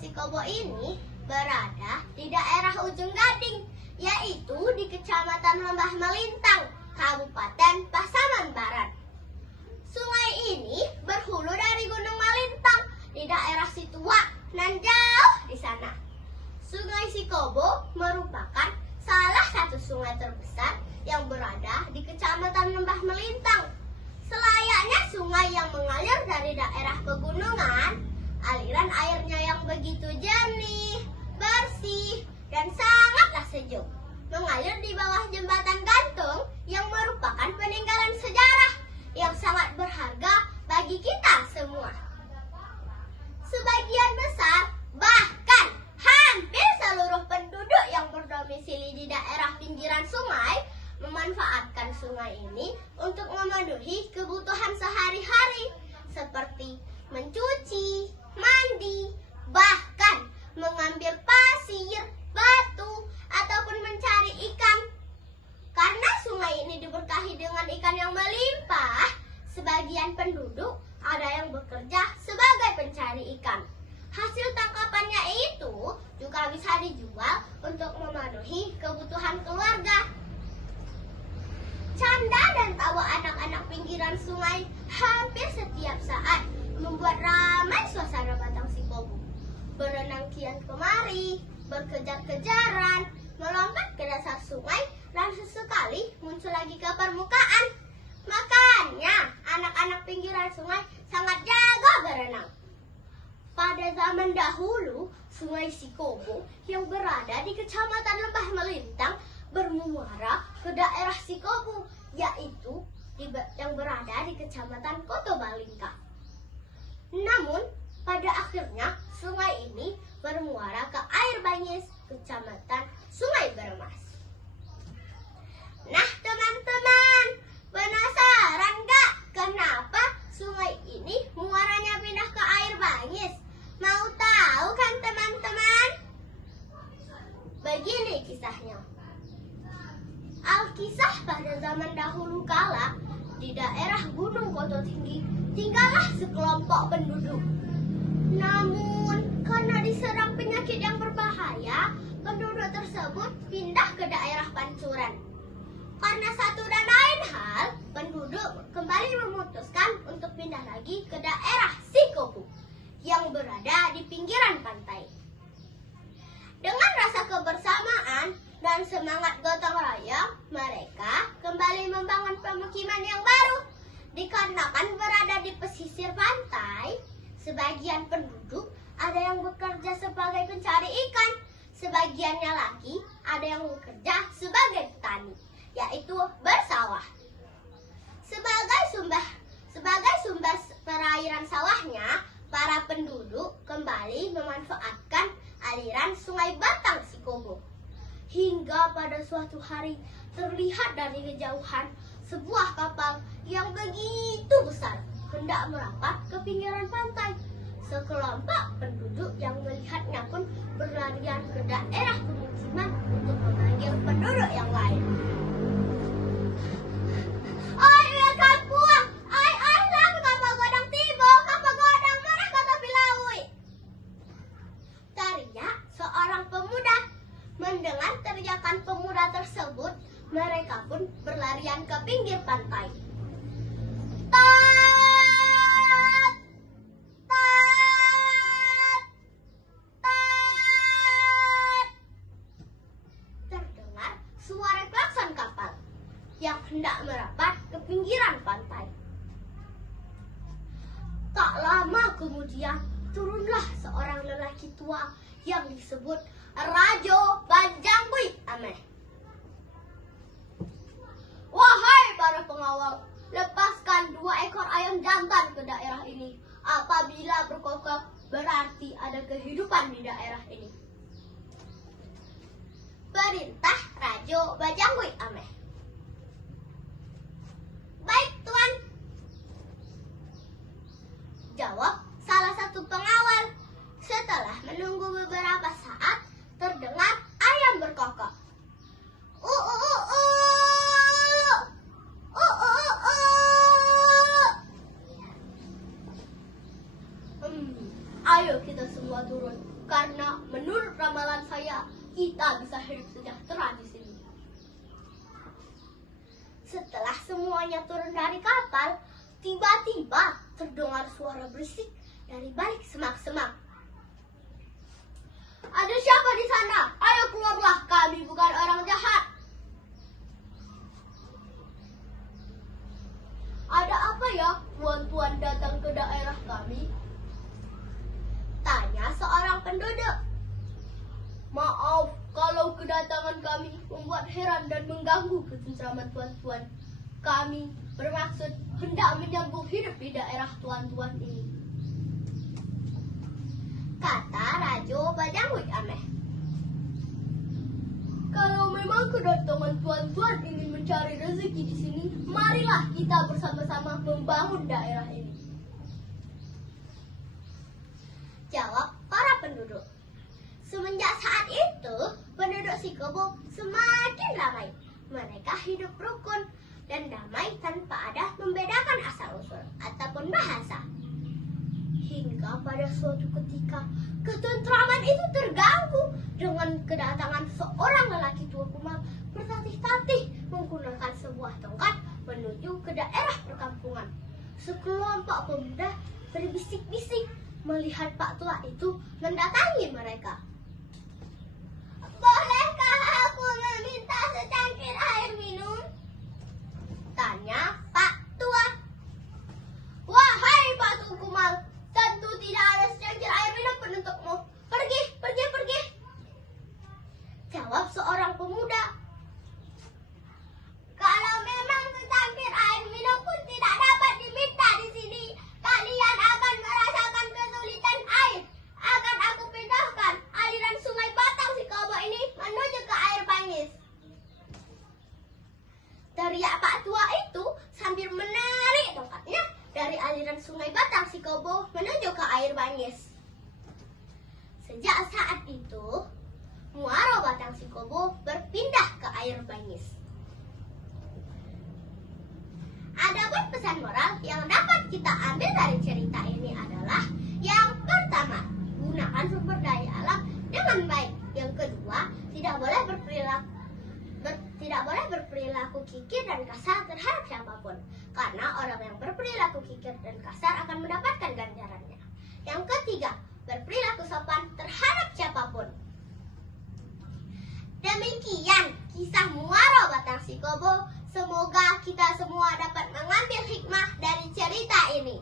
si Kobo ini berada di daerah Ujung Gading, yaitu di Kecamatan Lembah Melintang, Kabupaten Pasaman Barat. Sungai ini berhulu dari Gunung Malintang di daerah Situa nan jauh di sana. Sungai Sikobo merupakan salah satu sungai terbesar yang berada di Kecamatan Lembah Melintang. Selayaknya sungai yang mengalir dari daerah pegunungan, aliran airnya yang begitu jernih, bersih, dan sangatlah sejuk, mengalir di bawah jembatan gantung yang merupakan peninggalan sejarah yang sangat berharga bagi kita semua. Sebagian besar, bahkan hampir seluruh penduduk yang berdomisili di daerah pinggiran sungai memanfaatkan sungai ini untuk memenuhi kebutuhan sehari-hari seperti mencuci, mandi, bahkan mengambil pasir, batu, ataupun mencari ikan. Karena sungai ini diberkahi dengan ikan yang melimpah, sebagian penduduk ada yang bekerja sebagai pencari ikan. Hasil tangkapannya itu juga bisa dijual untuk memenuhi kebutuhan keluarga. Canda dan tawa anak-anak pinggiran sungai hampir setiap saat membuat ramai suasana Batang Sikobo. Berenang kian kemari, berkejar-kejaran, melompat ke dasar sungai, dan sesekali muncul lagi ke permukaan. Makanya anak-anak pinggiran sungai sangat jago berenang. Pada zaman dahulu, Sungai Sikobo yang berada di Kecamatan Lembah Melintang bermuara ke daerah Sikobo, yaitu yang berada di Kecamatan Kotobalingka. Namun, pada akhirnya sungai ini bermuara ke Air Banyis, Kecamatan Sungai Beremas. Nah, teman-teman, penasaran gak kenapa sungai ini muaranya pindah ke Air Banyis? Mau tahu kan teman-teman? Begini kisahnya. Alkisah pada zaman dahulu kala, di daerah Gunung Koto Tinggi tinggallah sekelompok penduduk. Namun, karena diserang penyakit yang berbahaya, penduduk tersebut pindah ke daerah Pancuran. Karena satu dan lain hal, penduduk kembali memutuskan untuk pindah lagi ke daerah Sikobo yang berada di pinggiran pantai. Dengan rasa kebersamaan dan semangat gotong royong, mereka kembali membangun pemukiman yang baru. Dikarenakan berada di pesisir pantai, sebagian penduduk ada yang bekerja sebagai pencari ikan, sebagiannya lagi ada yang bekerja sebagai petani, yaitu bersawah. Sebagai sumber perairan sawahnya, para penduduk kembali memanfaatkan aliran Sungai Batang Sikobo. Hingga pada suatu hari terlihat dari kejauhan sebuah kapal yang begitu besar hendak merapat ke pinggiran pantai. Sekelompok penduduk yang melihatnya pun berlarian ke daerah pemukiman untuk memanggil penduduk yang lain. Oi, lihat kampung! Ai, lagu kapal godang tibo, kapal godang merah kata Bilawi. Teriak seorang pemuda. Mendengar teriakan pemuda tersebut, mereka pun berlarian ke pinggir pantai. Terdengar suara klakson kapal yang hendak merapat ke pinggiran pantai. Tak lama kemudian, turunlah seorang lelaki tua yang disebut Rajo Banjanggui Ameh. Wahai para pengawal, lepaskan 2 ekor ayam jantan ke daerah ini. Apabila berkokok, berarti ada kehidupan di daerah ini. Perintah Rajo Banjanggui Ameh. Baik, Tuan, jawab salah satu pengawal. Setelah menunggu beberapa saat, terdengar ayam berkokok. Ayo kita semua turun Karena menurut ramalan saya, kita bisa hidup sejahtera di sini. Setelah semuanya turun dari kapal, tiba-tiba terdengar suara berisik dari balik semak-semak. Ada siapa di sana? Ayo keluarlah, kami bukan orang jahat. Ada apa ya, tuan-tuan datang ke daerah kami? Tanya seorang penduduk. Maaf kalau kedatangan kami membuat heran dan mengganggu ketentraman tuan-tuan. Kami bermaksud hendak menyambung hidup di daerah tuan-tuan ini, kata Rajo Bajangwit Ameh. Kalau memang kedatangan tuan-tuan ingin mencari rezeki di sini, marilah kita bersama-sama membangun daerah ini, jawab para penduduk. Semenjak saat itu, penduduk Sikobo semakin ramai. Mereka hidup rukun dan damai tanpa ada membedakan asal-usul ataupun bahasa. Hingga pada suatu ketika, ketentraman itu terganggu dengan kedatangan seorang lelaki tua kumal bertatih-tatih menggunakan sebuah tongkat menuju ke daerah perkampungan. Sekelompok pemuda berbisik-bisik melihat Pak Tua itu mendatangi mereka. Bolehkah aku meminta secangkir air minum? Tanya Pak Tua. Wahai Pak Tua Kumal, tentu tidak ada secangkir air minum untukmu. Pergi, pergi, pergi, jawab seorang pemuda. Kalau memang secangkir air minum pun tidak dapat diminta di sini, kalian akan merasakan kesulitan air. Akan aku pindahkan aliran sungai Batang Sikobo ini menuju ke air Bangis. Teriak Pak Tua itu sambil menarik tongkatnya dari aliran sungai Batang Sikobo menuju ke air Bangis. Sejak saat itu, Muaro Batang Sikobo berpindah ke air Bangis. Adapun pesan moral yang dapat kita ambil dari cerita ini adalah: yang pertama, gunakan sumber daya alam dengan baik. Yang kedua, tidak boleh berperilaku kikir dan kasar terhadap siapapun, karena orang yang berperilaku kikir dan kasar akan mendapatkan ganjarannya. Yang ketiga, berperilaku sopan terhadap siapapun. Demikian kisah Muaro Batang Sikobo. Semoga kita semua dapat mengambil hikmah dari cerita ini.